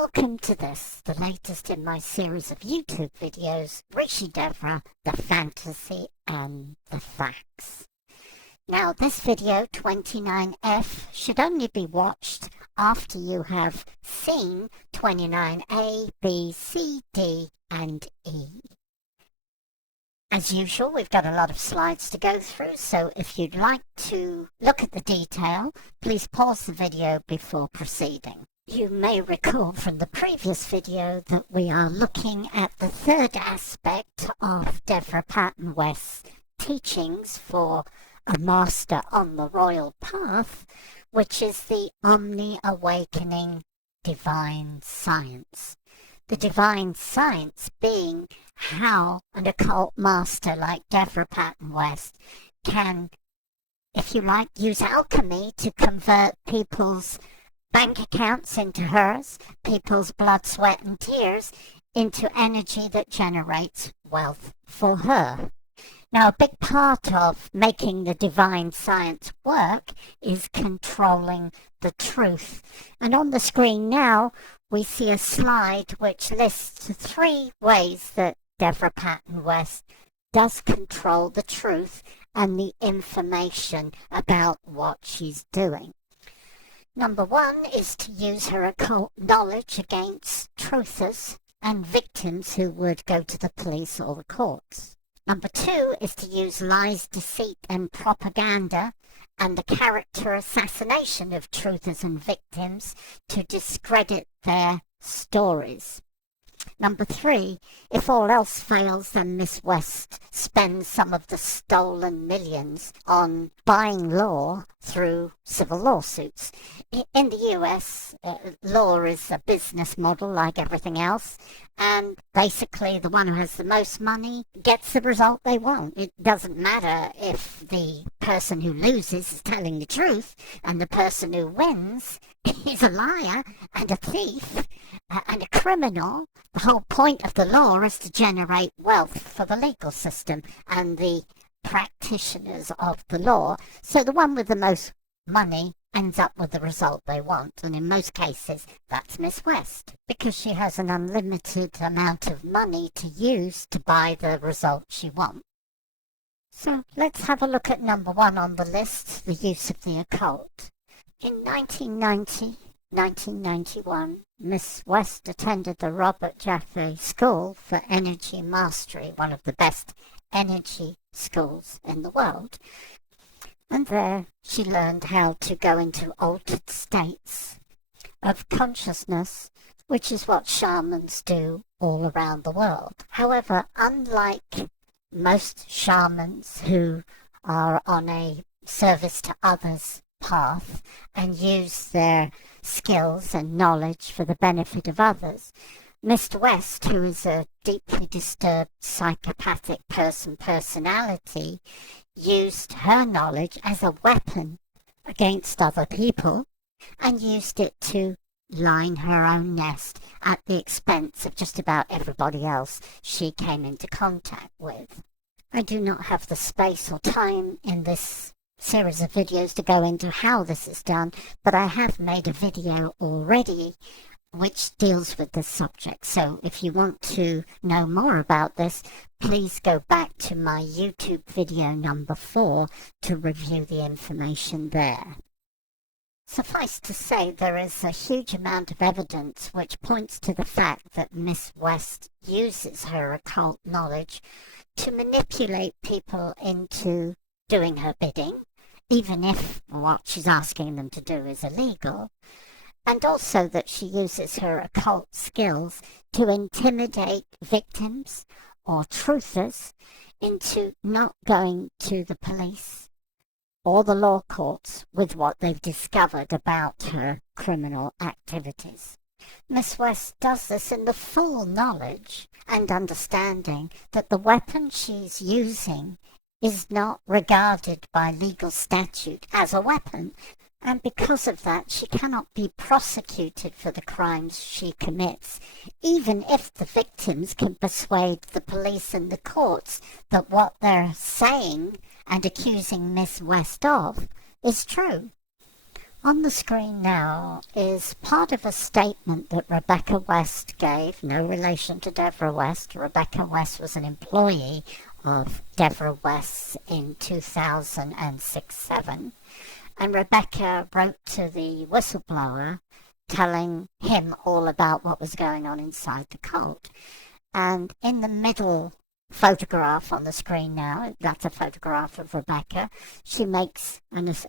Welcome to this, the latest in my series of YouTube videos, Rishi Devra, the fantasy and the facts. Now this video, 29F, should only be watched after you have seen 29A, B, C, D and E. As usual, we've got a lot of slides to go through, so if you'd like to look at the detail, please pause the video before proceeding. You may recall from the previous video that we are looking at the third aspect of Devra Patton West's teachings for a master on the royal path, which is the omni-awakening divine science. The divine science being how an occult master like Devra Patton West can, if you like, use alchemy to convert people's bank accounts into hers, people's blood, sweat and tears into energy that generates wealth for her. Now, a big part of making the divine science work is controlling the truth. And on the screen now, we see a slide which lists 3 ways that Devra Patton West does control the truth and the information about what she's doing. Number 1 is to use her occult knowledge against truthers and victims who would go to the police or the courts. Number 2 is to use lies, deceit and propaganda and the character assassination of truthers and victims to discredit their stories. Number 3, if all else fails, then Miss West spends some of the stolen millions on buying law through civil lawsuits. In the US, law is a business model like everything else, and basically the one who has the most money gets the result they want. It doesn't matter if the person who loses is telling the truth and the person who wins is a liar and a thief and a criminal. The whole point of the law is to generate wealth for the legal system and the practitioners of the law. So the one with the most money ends up with the result they want. And in most cases, that's Miss West, because she has an unlimited amount of money to use to buy the result she wants. So let's have a look at number 1 on the list, the use of the occult. In 1991, Miss West attended the Robert Jaffe School for Energy Mastery, one of the best energy schools in the world. And there she learned how to go into altered states of consciousness, which is what shamans do all around the world. However, unlike most shamans who are on a service to others path and use their skills and knowledge for the benefit of others, Mr. West, who is a deeply disturbed psychopathic personality, used her knowledge as a weapon against other people and used it to line her own nest at the expense of just about everybody else she came into contact with. I do not have the space or time in this series of videos to go into how this is done, but I have made a video already which deals with this subject. So if you want to know more about this, please go back to my YouTube video number 4 to review the information there. Suffice to say, there is a huge amount of evidence which points to the fact that Miss West uses her occult knowledge to manipulate people into doing her bidding, even if what she's asking them to do is illegal, and also that she uses her occult skills to intimidate victims or truthers into not going to the police or the law courts with what they've discovered about her criminal activities. Miss West does this in the full knowledge and understanding that the weapon she's using is not regarded by legal statute as a weapon, and because of that she cannot be prosecuted for the crimes she commits, even if the victims can persuade the police and the courts that what they're saying and accusing Miss West of is true. On the screen now is part of a statement that Rebecca West gave, no relation to Devra West. Rebecca West was an employee of Devra West in 2006-07, and Rebecca wrote to the whistleblower telling him all about what was going on inside the cult. And in the middle photograph on the screen now, that's a photograph of Rebecca. She makes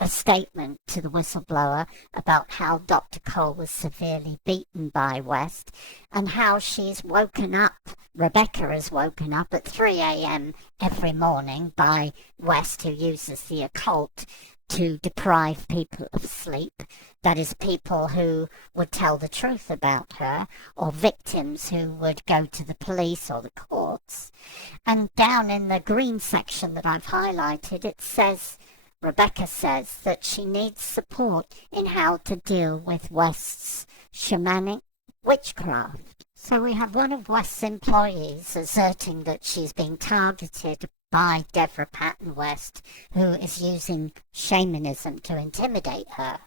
a statement to the whistleblower about how Dr. Cole was severely beaten by West and how she's woken up, Rebecca is woken up at 3 a.m. every morning by West, who uses the occult to deprive people of sleep. That is, people who would tell the truth about her, or victims who would go to the police or the courts. And down in the green section that I've highlighted, it says, Rebecca says that she needs support in how to deal with West's shamanic witchcraft. So we have one of West's employees asserting that she's being targeted by Devra Patton West, who is using shamanism to intimidate her.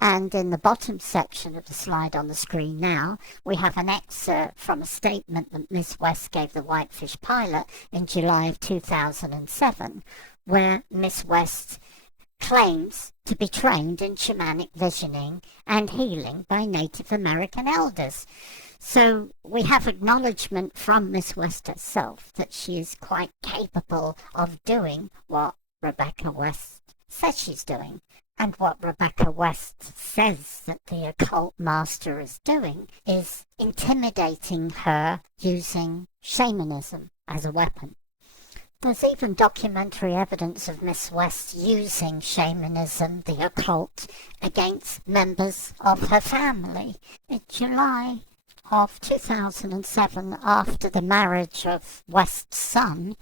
And in the bottom section of the slide on the screen now, we have an excerpt from a statement that Miss West gave the Whitefish pilot in July of 2007, where Miss West claims to be trained in shamanic visioning and healing by Native American elders. So we have acknowledgement from Miss West herself that she is quite capable of doing what Rebecca West says she's doing. And what Rebecca West says that the Occult Master is doing is intimidating her using shamanism as a weapon. There's even documentary evidence of Miss West using shamanism, the occult, against members of her family. In July of 2007, after the marriage of West's son,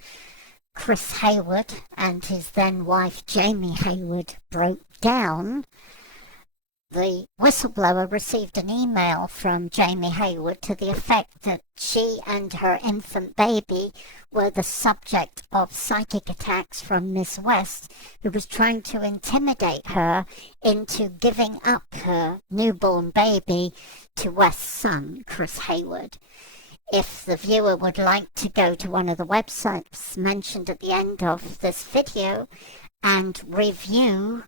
Chris Hayward, and his then wife Jamie Hayward broke down, the whistleblower received an email from Jamie Hayward to the effect that she and her infant baby were the subject of psychic attacks from Miss West, who was trying to intimidate her into giving up her newborn baby to West's son, Chris Hayward. If the viewer would like to go to one of the websites mentioned at the end of this video and review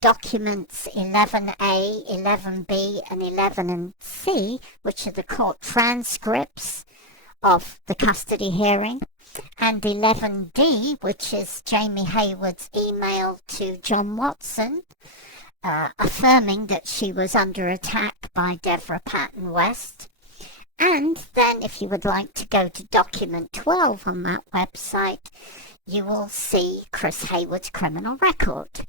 documents 11A, 11B, and 11C, which are the court transcripts of the custody hearing, and 11D, which is Jamie Hayward's email to John Watson, affirming that she was under attack by Devra Patton West. And then if you would like to go to document 12 on that website, you will see Chris Hayward's criminal record.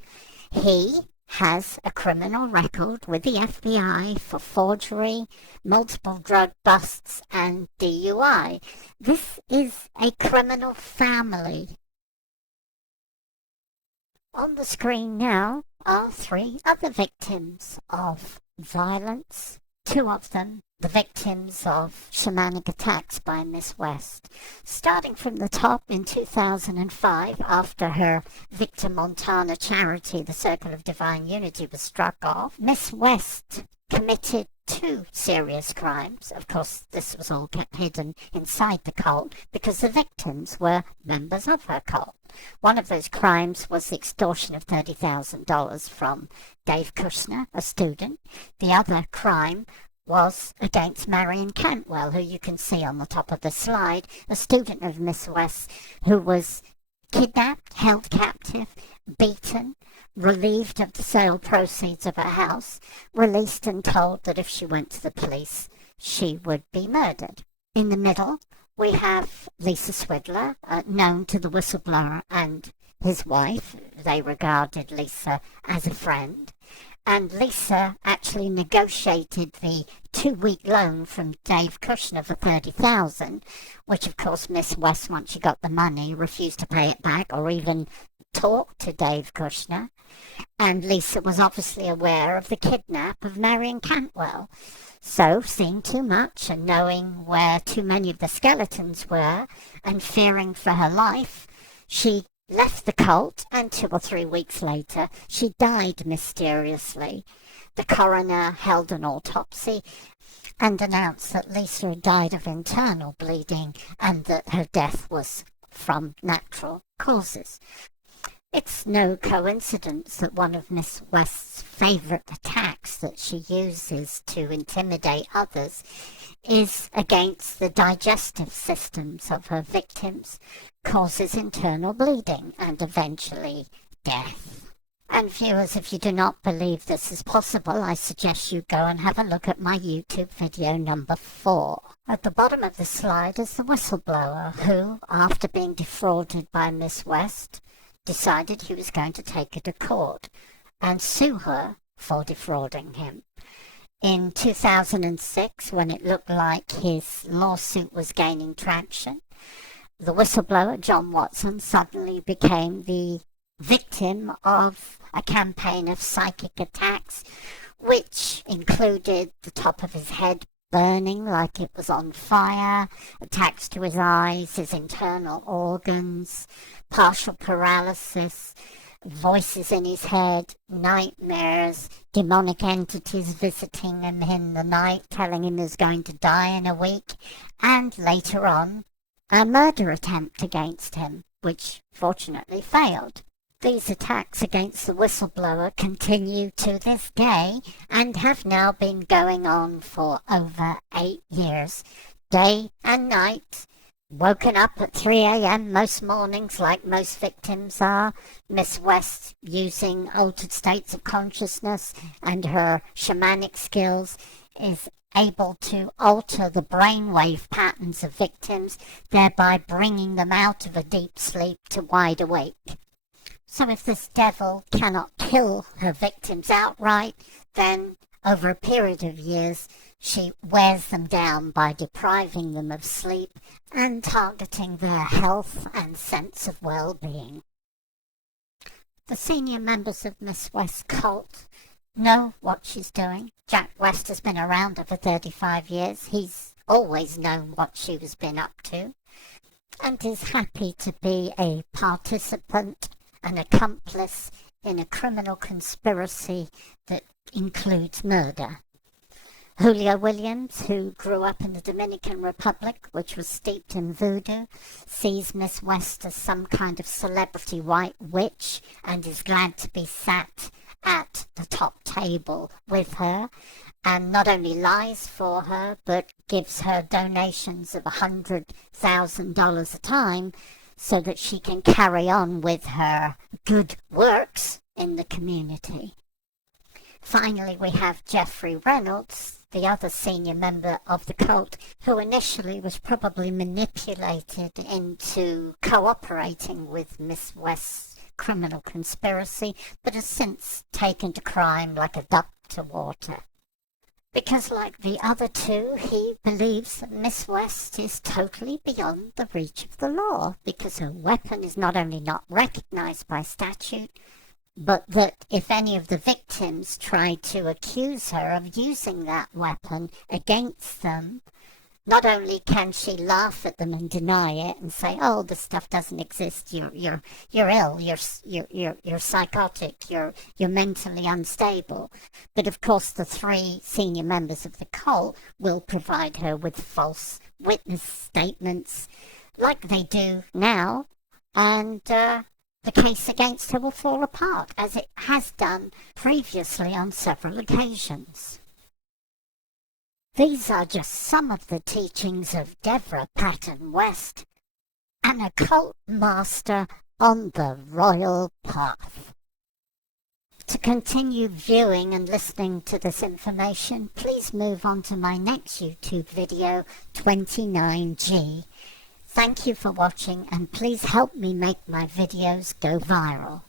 He has a criminal record with the FBI for forgery, multiple drug busts, and DUI. This is a criminal family. On the screen now are 3 other victims of violence, 2 of them the victims of shamanic attacks by Miss West. Starting from the top in 2005, after her Victor Montana charity, the Circle of Divine Unity, was struck off, Miss West committed 2 serious crimes. Of course, this was all kept hidden inside the cult because the victims were members of her cult. One of those crimes was the extortion of $30,000 from Dave Kushner, a student. The other crime was against Marion Cantwell, who you can see on the top of the slide, a student of Miss West who was kidnapped, held captive, beaten, relieved of the sale proceeds of her house, released and told that if she went to the police, she would be murdered. In the middle, we have Lisa Swidler, known to the whistleblower and his wife. They regarded Lisa as a friend. And Lisa actually negotiated the 2-week loan from Dave Kushner for $30,000, which of course Miss West, once she got the money, refused to pay it back or even talk to Dave Kushner. And Lisa was obviously aware of the kidnap of Marion Cantwell. So, seeing too much and knowing where too many of the skeletons were and fearing for her life, she left the cult, and 2 or 3 weeks later she died mysteriously. The coroner held an autopsy and announced that Lisa had died of internal bleeding and that her death was from natural causes. It's no coincidence that one of Miss West's favourite attacks that she uses to intimidate others is against the digestive systems of her victims, causes internal bleeding and eventually death. And viewers, if you do not believe this is possible, I suggest you go and have a look at my YouTube video number 4. At the bottom of the slide is the whistleblower who, after being defrauded by Miss West, decided he was going to take her to court and sue her for defrauding him. In 2006, when it looked like his lawsuit was gaining traction, the whistleblower, John Watson, suddenly became the victim of a campaign of psychic attacks, which included the top of his head burning like it was on fire, attacks to his eyes, his internal organs, partial paralysis, voices in his head, nightmares, demonic entities visiting him in the night, telling him he was going to die in a week, and later on, a murder attempt against him, which fortunately failed. These attacks against the whistleblower continue to this day and have now been going on for over 8 years, day and night. Woken up at 3 a.m. most mornings like most victims are, Miss West, using altered states of consciousness and her shamanic skills, is able to alter the brainwave patterns of victims, thereby bringing them out of a deep sleep to wide awake. So if this devil cannot kill her victims outright, then over a period of years she wears them down by depriving them of sleep and targeting their health and sense of well-being. The senior members of Miss West's cult know what she's doing. Jack West has been around her for 35 years. He's always known what she has been up to and is happy to be a participant, an accomplice in a criminal conspiracy that includes murder. Julio Williams, who grew up in the Dominican Republic, which was steeped in voodoo, sees Miss West as some kind of celebrity white witch and is glad to be sat at the top table with her, and not only lies for her, but gives her donations of $100,000 a time so that she can carry on with her good works in the community. Finally, we have Jeffrey Reynolds, the other senior member of the cult, who initially was probably manipulated into cooperating with Miss West's criminal conspiracy, but has since taken to crime like a duck to water. Because like the other two, he believes that Miss West is totally beyond the reach of the law, because her weapon is not only not recognized by statute, but that if any of the victims try to accuse her of using that weapon against them, not only can she laugh at them and deny it and say, "Oh, this stuff doesn't exist. You're ill. You're psychotic. You're mentally unstable." But of course, the 3 senior members of the cult will provide her with false witness statements, like they do now, and the case against her will fall apart, as it has done previously on several occasions. These are just some of the teachings of Devra Patton West, an occult master on the royal path. To continue viewing and listening to this information, please move on to my next YouTube video, 29G. Thank you for watching, and please help me make my videos go viral.